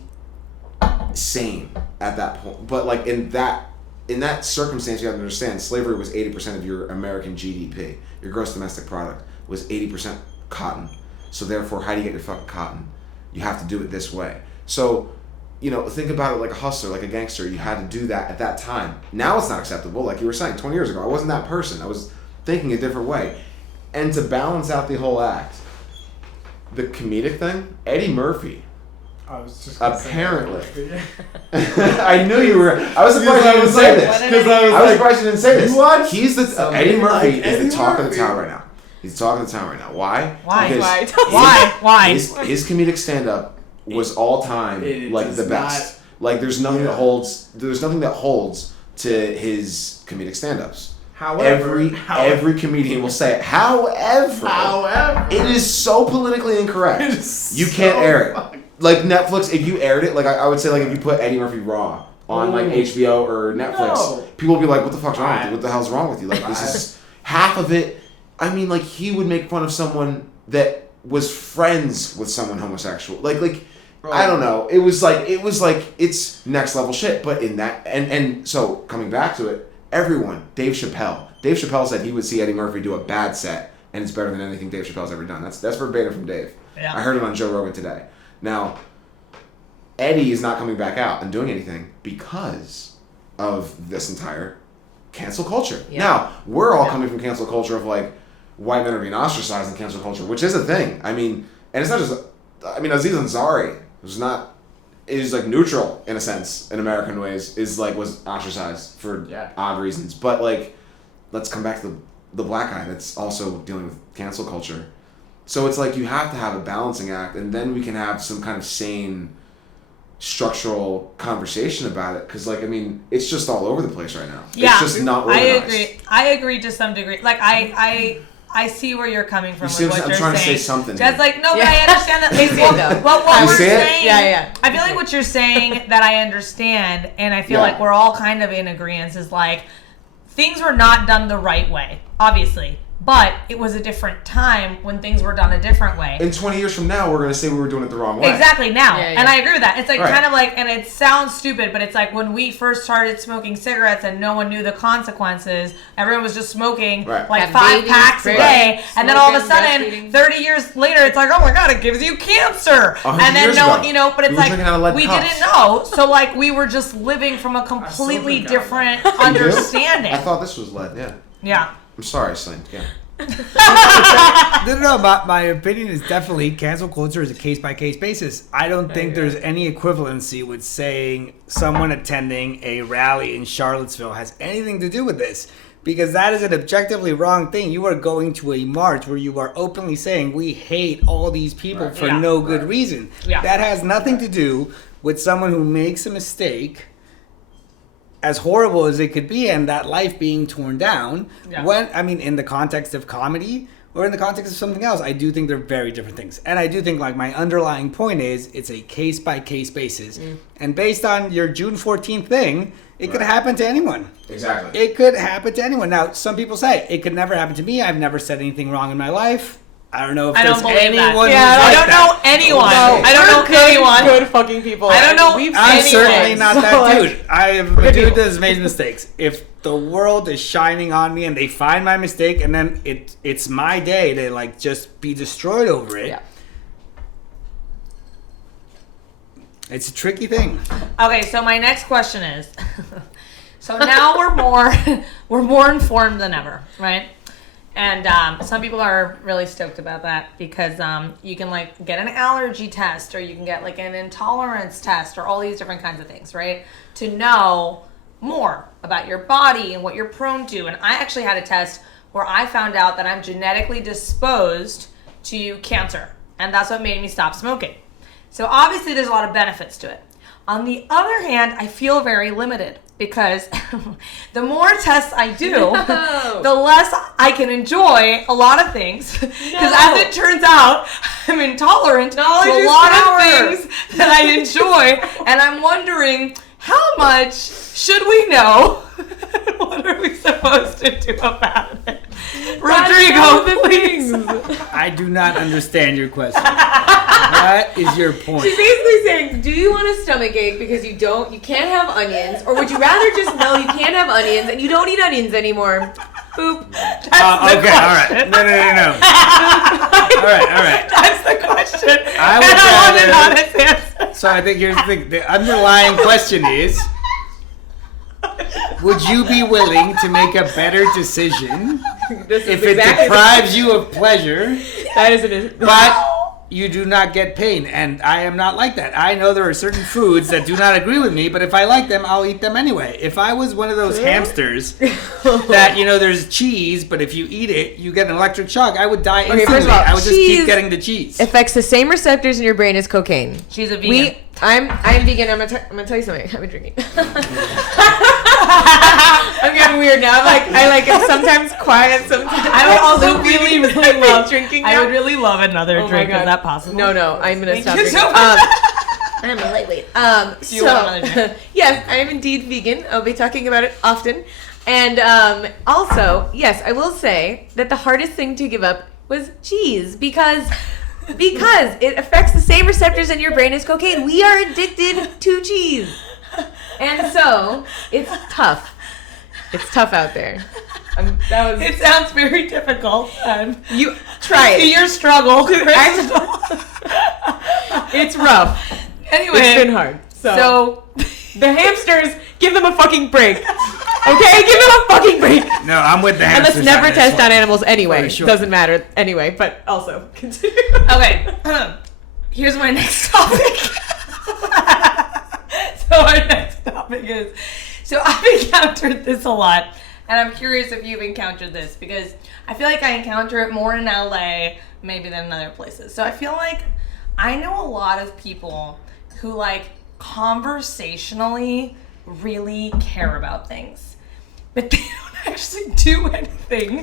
sane at that point. But like in that circumstance, you have to understand slavery was 80% of your American GDP. Your gross domestic product was 80% cotton. So therefore, how do you get your fucking cotton? You have to do it this way. So, think about it like a hustler, like a gangster. You had to do that at that time. Now it's not acceptable. Like you were saying, 20 years ago, I wasn't that person. I was thinking a different way. And to balance out the whole act, the comedic thing, Eddie Murphy. I was just apparently. I knew you were. I was surprised you didn't say this. I was surprised you didn't say this. What? He's the Eddie Murphy is the talk of the town right now. He's talking of the town right now. Why? Why? His comedic stand-up was all time like the best. Like there's nothing that holds. There's nothing that holds to his comedic stand-ups. However, every comedian will say it. However, it is so politically incorrect. You can't air it. Like Netflix, if you aired it, like I would say, like if you put Eddie Murphy Raw on like HBO or Netflix, people would be like, "What the fuck's wrong with you? What the hell's wrong with you?" Like this is half of it. I mean, like he would make fun of someone that was friends with someone homosexual. Like I don't know. It was like it's next level shit. But in that and so coming back to it. Everyone, Dave Chappelle said he would see Eddie Murphy do a bad set, and it's better than anything Dave Chappelle's ever done. That's verbatim from Dave. Yeah. I heard it on Joe Rogan today. Now, Eddie is not coming back out and doing anything because of this entire cancel culture. Yeah. Now, we're all coming from cancel culture of like white men are being ostracized in cancel culture, which is a thing. I mean, and it's not just. I mean, Aziz Ansari was not. Is like neutral in a sense in American ways was ostracized for odd reasons, but like let's come back to the black guy that's also dealing with cancel culture. So it's like you have to have a balancing act, and then we can have some kind of sane structural conversation about it, because like I mean it's just all over the place right now. Yeah, it's just not organized. I agree to some degree. Like I see where you're coming from with what you're saying. I'm trying to say something. Just like, no, but I understand that. What we're saying, yeah. I feel like what you're saying that I understand, and I feel like we're all kind of in agreement, is like, things were not done the right way, obviously. But it was a different time when things were done a different way. And 20 years from now, we're going to say we were doing it the wrong way. Exactly, now. Yeah. And I agree with that. It's like kind of like, and it sounds stupid, but it's like when we first started smoking cigarettes and no one knew the consequences, everyone was just smoking like 5 packs a day. And then all of a sudden, 30 years later, it's like, oh my God, it gives you cancer. And then no one, but it's like, we didn't know. So like, we were just living from a completely different understanding. I thought this was lead, yeah. Yeah. I'm sorry, Selene. Yeah. No. My opinion is definitely cancel culture is a case-by-case basis. I don't think there's any equivalency with saying someone attending a rally in Charlottesville has anything to do with this, because that is an objectively wrong thing. You are going to a march where you are openly saying we hate all these people for no good reason. Yeah. That has nothing to do with someone who makes a mistake, as horrible as it could be, and that life being torn down. When in the context of comedy or in the context of something else, I do think they're very different things. And I do think like my underlying point is it's a case by case basis. And based on your June 14th thing, it could happen to anyone. Exactly. It could happen to anyone. Now, some people say it could never happen to me. I've never said anything wrong in my life. I don't know if there's anyone who's I like don't know anyone. I don't know anyone. Good fucking people. I don't know. I'm certainly not that dude. I am a dude that has made mistakes. If the world is shining on me and they find my mistake and then it's my day to like just be destroyed over it. Yeah. It's a tricky thing. Okay, so my next question is, so now we're more informed than ever, right? And some people are really stoked about that because you can like get an allergy test, or you can get like an intolerance test, or all these different kinds of things, right? To know more about your body and what you're prone to. And I actually had a test where I found out that I'm genetically disposed to cancer, and that's what made me stop smoking. So obviously there's a lot of benefits to it. On the other hand, I feel very limited because the more tests I do, the less I can enjoy a lot of things. Because as it turns out, I'm intolerant to a lot of things that I enjoy. And I'm wondering, how much should we know? What are we supposed to do about it? Rodrigo, Rodrigo, please. I do not understand your question. What is your point? She's basically saying, do you want a stomach ache because you can't have onions, or would you rather just know you can't have onions and you don't eat onions anymore? Boop. That's Okay, all right. No. All right. That's the question. I would and I want an rather- honest answer. So I think here's the thing. The underlying question is, would you be willing to make a better decision if it deprives you of pleasure, That is it. but you do not get pain? And I am not like that. I know there are certain foods that do not agree with me, but if I like them, I'll eat them anyway. If I was one of those hamsters that, there's cheese, but if you eat it, you get an electric shock, I would die instantly. first of all, I would just keep cheese getting the cheese. affects the same receptors in your brain as cocaine. She's a vegan. I'm vegan. I'm gonna tell you something. I've been drinking. I'm getting weird now. I'm sometimes quiet. Sometimes I would also really love drinking. I would really love another Oh my drink. God. Is that possible? No. I'm gonna stop you drinking. so much. I'm a lightweight. You want another drink? Yes, I am indeed vegan. I'll be talking about it often. And also, yes, I will say that the hardest thing to give up was cheese because it affects the same receptors in your brain as cocaine. We are addicted to cheese. And so, it's tough. It's tough out there. It sounds very difficult. You try See it. your struggle, Chris. It's rough. Anyway, It's been hard. So the hamsters, give them a fucking break. Okay, give them a fucking break. No, I'm with the And hamsters. let's never on this test one. on animals anyway. For sure. Doesn't matter anyway. But also continue. Okay, here's my next topic. So our next topic is, so I've encountered this a lot, and I'm curious if you've encountered this, because I feel like I encounter it more in LA maybe than in other places. So I feel like I know a lot of people who conversationally really care about things, but they don't actually do anything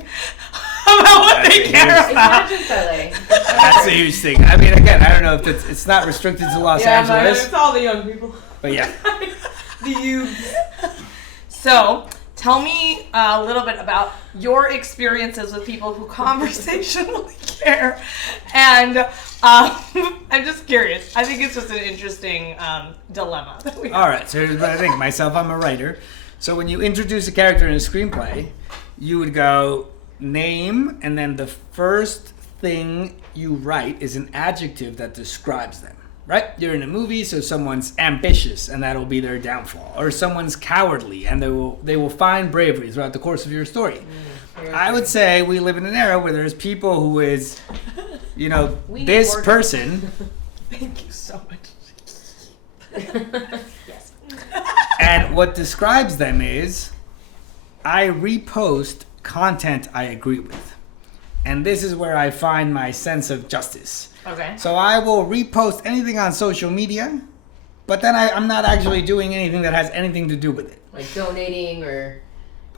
about what they care about. just LA. That's a huge thing. I mean, again, I don't know if it's not restricted to Los Angeles, it's all the young people. but yeah. The youths. So, tell me a little bit about your experiences with people who conversationally care. And I'm just curious. I think it's just an interesting dilemma that we have. All right, so here's what I think. Myself, I'm a writer. So when you introduce a character in a screenplay, you would go name, and then the first thing you write is an adjective that describes them. Right? You're in a movie, so someone's ambitious, and that'll be their downfall. Or someone's cowardly, and they will find bravery throughout the course of your story. I would say we live in an era where there's people who is, this person. Thank you so much. Yes. And what describes them is, I repost content I agree with. And this is where I find my sense of justice. Okay. So I will repost anything on social media, but then I'm not actually doing anything that has anything to do with it. Like donating or.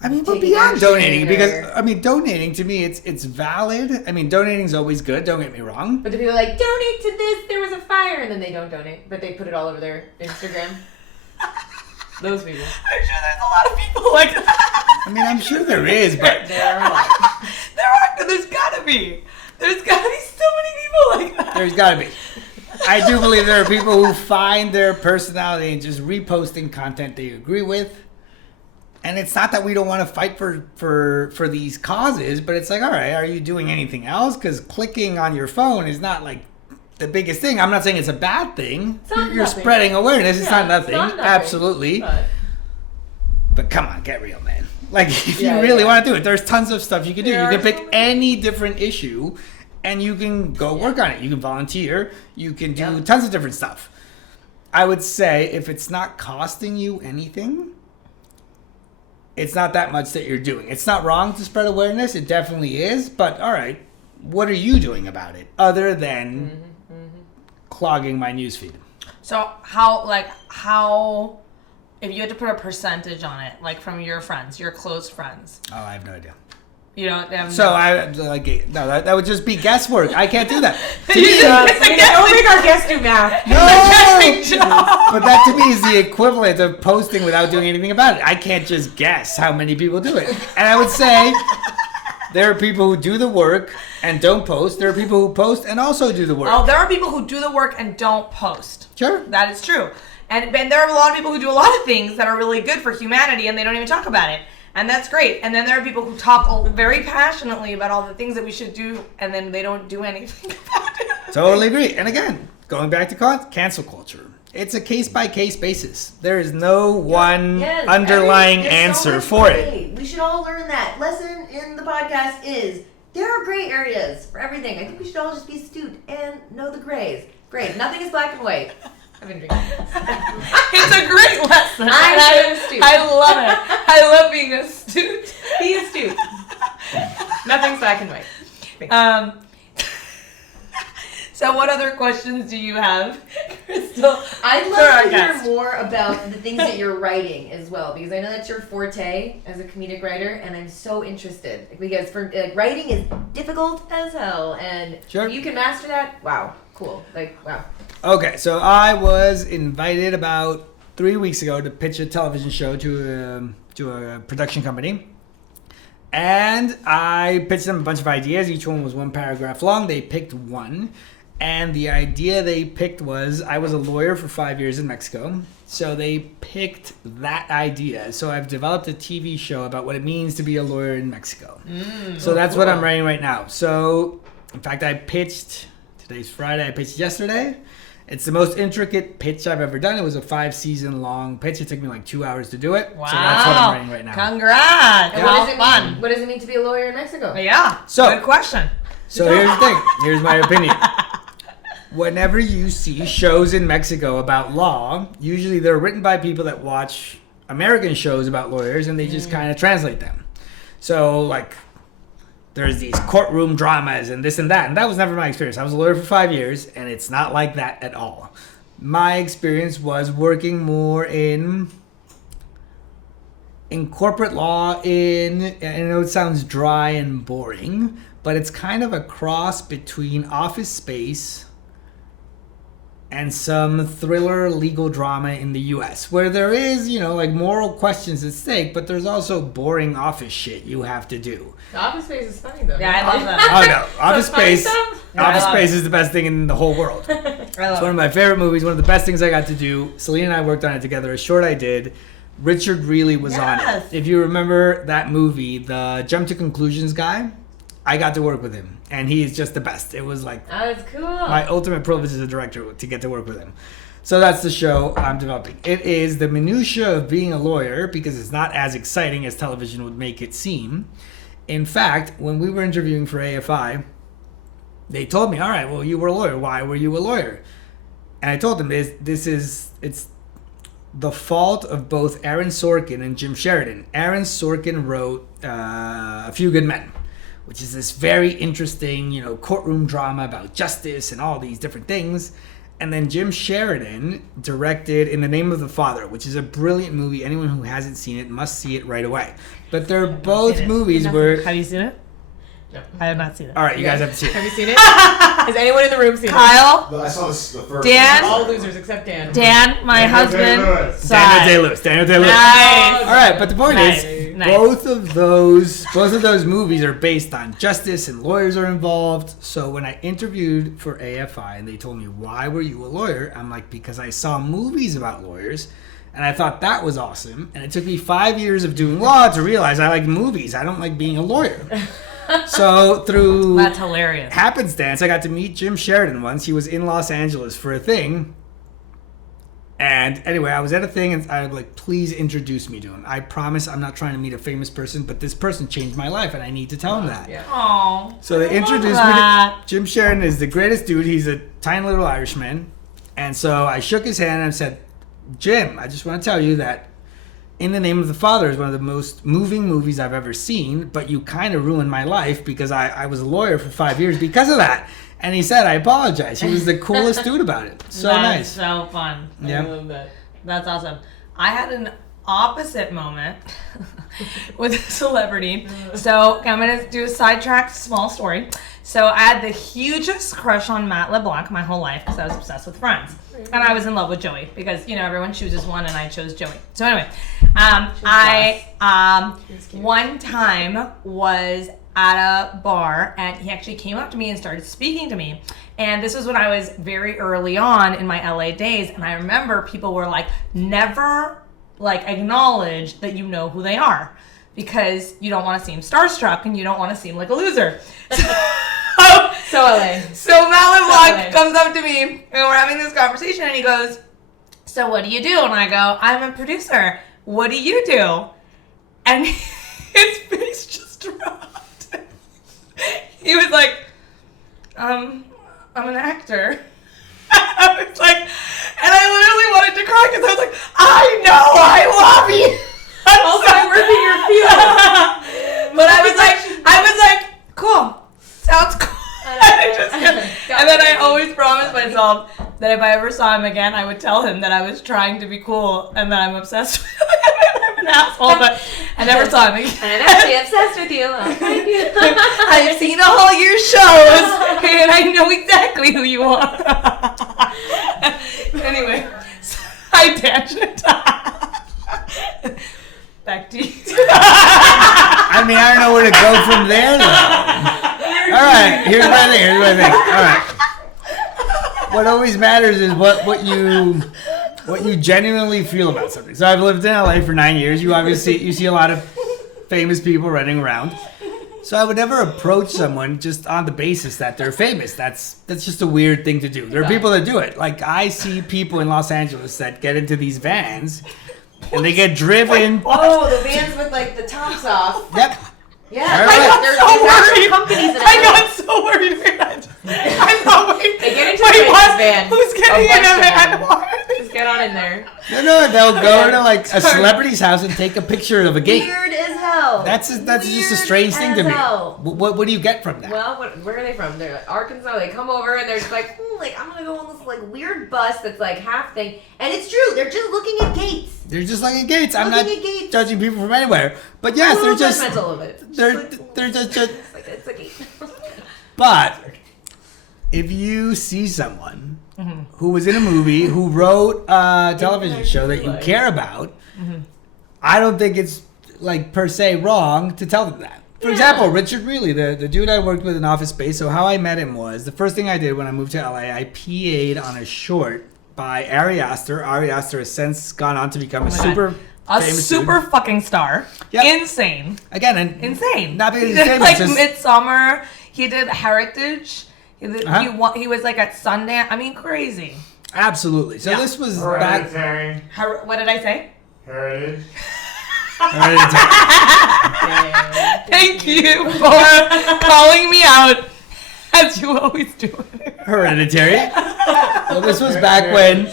I mean, but Taking beyond action donating, because or- donating to me, it's valid. I mean, donating's always good. Don't get me wrong. But the people are like, donate to this, there was a fire, and then they don't donate, but they put it all over their Instagram. Those people. I'm sure there's a lot of people like that. I mean, I'm sure there is, but There are a lot. There's gotta be. There's gotta be so many people like that. there's got to be. I do believe there are people who find their personality in just reposting content they agree with. And it's not that we don't want to fight for these causes, but it's like, all right, are you doing anything else? Because clicking on your phone is not like the biggest thing. I'm not saying it's a bad thing. It's not You're nothing. spreading awareness. It's not nothing. not nothing, Absolutely. But But come on, get real, man. Like, if Yeah, you really yeah. want to do it, there's tons of stuff you can do. There You are can so pick many. any different issue, and you can go work on it. You can volunteer. You can do tons of different stuff. I would say if it's not costing you anything, it's not that much that you're doing. It's not wrong to spread awareness. It definitely is. But, all right, what are you doing about it other than clogging my newsfeed? So how, if you had to put a percentage on it, like from your friends, your close friends, Oh, I have no idea. you don't have So that would just be guesswork. I can't do that. To me, don't make our guests do math. but that to me is the equivalent of posting without doing anything about it. I can't just guess how many people do it. And I would say There are people who do the work and don't post. There are people who post and also do the work. Oh, there are people who do the work and don't post. Sure. That is true. And there are a lot of people who do a lot of things that are really good for humanity and they don't even talk about it. And that's great. And then there are people who talk very passionately about all the things that we should do and then they don't do anything about it. Totally agree. And again, going back to cancel culture. It's a case-by-case basis. There is no one underlying answer for it. We should all learn that. Lesson in the podcast is there are gray areas for everything. I think we should all just be astute and know the grays. Great. Nothing is black and white. I've been drinking. It's a great lesson. I'm astute. I love it. I love being astute. Be astute. Nothing's black and white. So what other questions do you have, Crystal? I'd love to hear more about the things that you're writing as well, because I know that's your forte as a comedic writer, and I'm so interested. Because for writing is difficult as hell, and if you can master that, wow, cool. Wow. Okay, so I was invited about 3 weeks ago to pitch a television show to a production company. And I pitched them a bunch of ideas. Each one was one paragraph long. They picked one. And the idea they picked was, I was a lawyer for 5 years in Mexico. So they picked that idea. So I've developed a TV show about what it means to be a lawyer in Mexico. So that's what I'm writing right now. So, in fact, today's Friday, I pitched yesterday. It's the most intricate pitch I've ever done. It was a 5-season long pitch. It took me like 2 hours to do it. Wow. So that's what I'm writing right now. Congrats. And what does it mean to be a lawyer in Mexico? Yeah. So, good question. So here's the thing. Here's my opinion. Whenever you see shows in Mexico about law, usually they're written by people that watch American shows about lawyers and they just kind of translate them. So, like, there's these courtroom dramas and this and that. And that was never my experience. I was a lawyer for 5 years and it's not like that at all. My experience was working more in corporate law I know it sounds dry and boring, but it's kind of a cross between Office Space and some thriller legal drama in the US, where there is, like moral questions at stake, but there's also boring office shit you have to do. The Office Space is funny though. Yeah, I love that. Oh no, Office Space is the best thing in the whole world. It's one of my favorite movies, one of the best things I got to do. Selena and I worked on it together, a short I did. Richard Reilly was on it. If you remember that movie, the Jump to Conclusions guy, I got to work with him, and he is just the best. It was like that's cool. My ultimate privilege as a director to get to work with him. So that's the show I'm developing. It is the minutia of being a lawyer because it's not as exciting as television would make it seem. In fact, when we were interviewing for AFI, they told me, all right, well, you were a lawyer. Why were you a lawyer? And I told them, it's the fault of both Aaron Sorkin and Jim Sheridan. Aaron Sorkin wrote A Few Good Men, which is this very interesting, courtroom drama about justice and all these different things. And then Jim Sheridan directed In the Name of the Father, which is a brilliant movie. Anyone who hasn't seen it must see it right away. But they're both movies where... Have you seen it? No. I have not seen it. All right, you guys have to see it. Have you seen it? Has anyone in the room seen Kyle? I saw the first Dan? All losers except Dan. Dan, my husband. Daniel Day-Lewis. Nice. All right, but the point is, both of those movies are based on justice and lawyers are involved. So when I interviewed for AFI and they told me, why were you a lawyer? I'm like, because I saw movies about lawyers and I thought that was awesome. And it took me 5 years of doing law to realize I like movies. I don't like being a lawyer. So through that's hilarious happenstance, I got to meet Jim Sheridan once. He was in Los Angeles for a thing. And anyway, I was at a thing and I was like, please introduce me to him. I promise I'm not trying to meet a famous person, but this person changed my life and I need to tell him that. Yeah. Aww, so they introduced me to Jim Sheridan. Is the greatest dude. He's a tiny little Irishman. And so I shook his hand and I said, Jim, I just want to tell you that In the Name of the Father is one of the most moving movies I've ever seen, but you kind of ruined my life because I was a lawyer for 5 years because of that. And he said, I apologize. He was the coolest dude about it. So nice. So fun. Yeah. I love that. That's awesome. I had an opposite moment with a celebrity. So I'm going to do a sidetracked small story. So I had the hugest crush on Matt LeBlanc my whole life because I was obsessed with Friends. And I was in love with Joey because, everyone chooses one and I chose Joey. So anyway, I one time was at a bar, and he actually came up to me and started speaking to me. And this was when I was very early on in my LA days, and I remember people were like, never like acknowledge that you know who they are, because you don't want to seem starstruck and you don't want to seem like a loser. So LA. So Malavlog comes up to me and we're having this conversation, and he goes, so what do you do? And I go, I'm a producer. What do you do? And his face just dropped. He was like, I'm an actor. I was like, and I literally wanted to cry because I was like, I know, I love you. Also, we're in your field. But I was like, cool, sounds cool. And then I always promised myself that if I ever saw him again, I would tell him that I was trying to be cool and that I'm obsessed with him. I'm an asshole, but I never saw him again. And I'm actually obsessed with you. I'll find you. I've seen all your shows, and I know exactly who you are. Anyway, side tangent. Back to you. I mean, I don't know where to go from there, though. All right, here's my thing. All right. What always matters is what you genuinely feel about something. So I've lived in LA for 9 years. You see a lot of famous people running around. So I would never approach someone just on the basis that they're famous. That's just a weird thing to do. There are people that do it. Like, I see people in Los Angeles that get into these vans and they get driven. Oh, the vans with like the tops off. Yep. Yeah, I got so worried. I thought, wait, they get into the van. Who's getting in a van? Just get on in there. No, they'll go to like a celebrity's house and take a picture of a gate. Weird as hell. That's just a strange thing to me. What do you get from that? Well, where are they from? They're like Arkansas. They come over and they're just like, I'm gonna go on this like weird bus that's like half thing. And it's true. They're just looking at gates. They're just looking at gates. I'm not judging people from anywhere, but yes, they're just judgmental of it. They're just like, it's a gate. But if you see someone who was in a movie, who wrote a television show that you care about, I don't think it's like per se wrong to tell them that. For example, Richard Reilly, the dude I worked with in Office Space. So how I met him was the first thing I did when I moved to LA. I PA'd on a short by Ari Aster. Ari Aster has since gone on to become a super fucking star. Yep. Insane. Again, insane. Not because he he's did famous. Like Midsummer. He did Heritage. He was like at Sundance. I mean, crazy. Absolutely. So this was back. What did I say? Heritage. Thank you for calling me out, as you always do. Hereditary. Well, this was back when.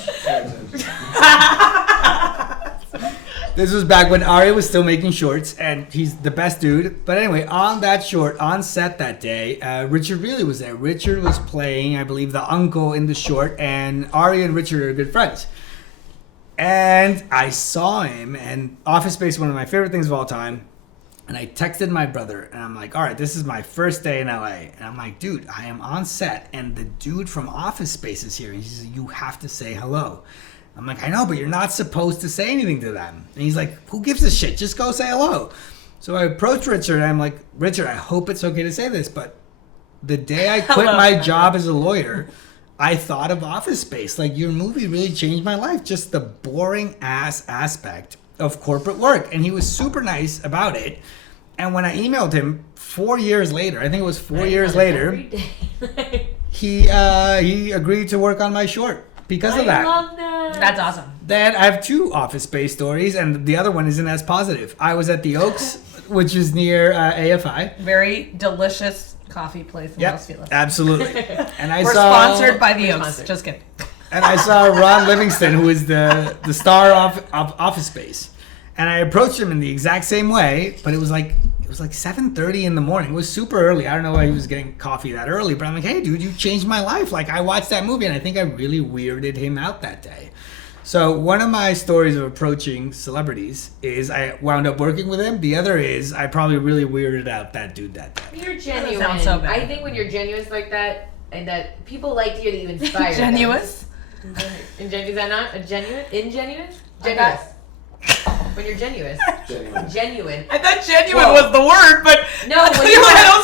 This was back when Ari was still making shorts, and he's the best dude. But anyway, on that short, on set that day, Richard Reilly was there. Richard was playing, I believe, the uncle in the short, and Ari and Richard are good friends. And I saw him, and Office Space, one of my favorite things of all time. And I texted my brother, and I'm like, all right, this is my first day in LA. And I'm like, dude, I am on set, and the dude from Office Space is here. And he says, you have to say hello. I'm like, I know, but you're not supposed to say anything to them. And he's like, who gives a shit? Just go say hello. So I approached Richard, and I'm like, Richard, I hope it's okay to say this, but the day I quit my job as a lawyer, I thought of Office Space. Like, your movie really changed my life. Just the boring ass aspect of corporate work. And he was super nice about it. And when I emailed him 4 years later, I think it was 4 years later, he agreed to work on my short because of that. I love that. That's awesome. Then I have two Office Space stories, and the other one isn't as positive. I was at the Oaks, which is near AFI. Very delicious coffee place in Los Feliz. Absolutely. And We're sponsored by the Oaks. Just kidding. And I saw Ron Livingston, who is the star of Office Space. And I approached him in the exact same way, but it was like 7:30 in the morning. It was super early. I don't know why he was getting coffee that early, but I'm like, hey, dude, you changed my life. Like, I watched that movie, and I think I really weirded him out that day. So one of my stories of approaching celebrities is I wound up working with him. The other is I probably really weirded out that dude that day. You're genuine. Sounds so bad. I think when you're genuine like that, and that people like to hear that you inspire them. Genuous? Is that not a genuine? Ingenuous? Genuous. When you're genuine. Genuine. I thought genuine was the word, but no, when clearly I don't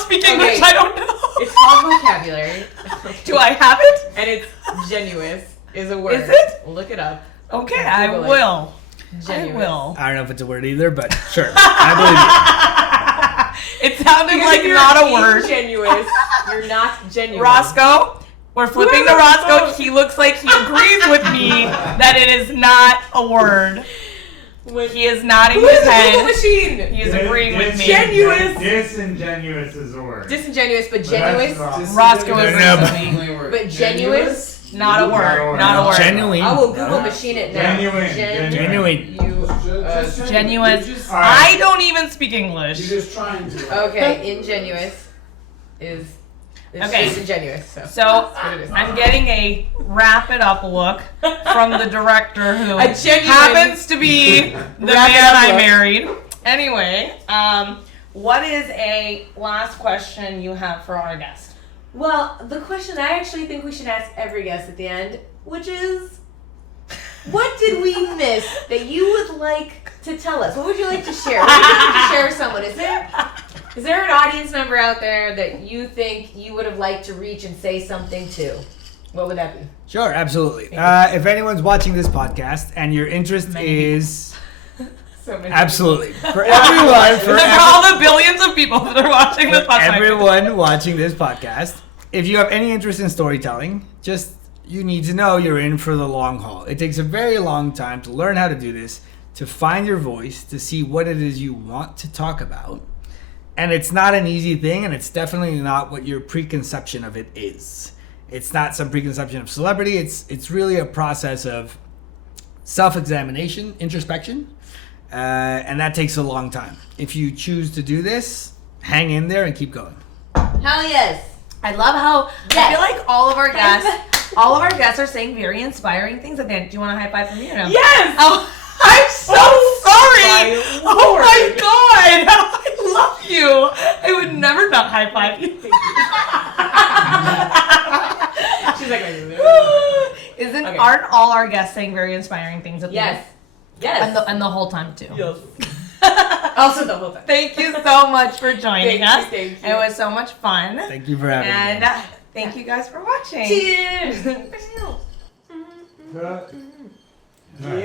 I have it? And it's genuous is a word. Is it? Look it up. Okay, I Google it. will. Genuous. I will. I don't know if it's a word either, but sure. I It sounded Because like if you're not a word. Ingenuous. You're not genuine. Roscoe, we're flipping to Roscoe. He looks like he agrees with me that it is not a word. He is nodding Who his is the Google head. machine? He is agreeing with me. Genuous. Disingenuous is a word. Disingenuous, but But that's genuous. not- Roscoe No, agrees no, with but- me. But genuous. Not a word. Not a believe word. genuine. I will Google machine it now. Genuine. You. Genuine. Just, I don't even speak you're English. just trying to. Okay, ingenuous is. It's Okay. disingenuous. So. So what it is. I'm getting a wrap it up look from the director who A genuine happens to be the wrap it man up I look. married. Anyway, what is a last question you have for our guest? Well, the question I actually think we should ask every guest at the end, which is, what did we miss that you would like to tell us? What would you like to share? What would you like to share with someone? Is there an audience member out there that you think you would have liked to reach and say something to? What would that be? Sure, absolutely. If anyone's watching this podcast and your interest is So many absolutely for everyone, For all the billions of people that are watching this podcast. everyone watching this podcast, if you have any interest in storytelling, you need to know you're in for the long haul. It takes a very long time to learn how to do this, to find your voice, to see what it is you want to talk about. And it's not an easy thing, and it's definitely not what your preconception of it is. It's not some preconception of celebrity. It's really a process of self-examination, introspection, and that takes a long time. If you choose to do this, hang in there and keep going. Hell yes. I love how I feel like all of our guests are saying very inspiring things at the end. Do you want a high five from me or no? Yes. Oh, I'm so sorry. my Oh my Lord. God. I love you. I would never not high five you. She's like, Okay. Aren't all our guests saying very inspiring things at the end? Yes. And the whole time too. Yes. Also the whole time. Thank you so much for joining us. Thank you. It was so much fun. Thank you for having me. And thank you guys for watching. Cheers.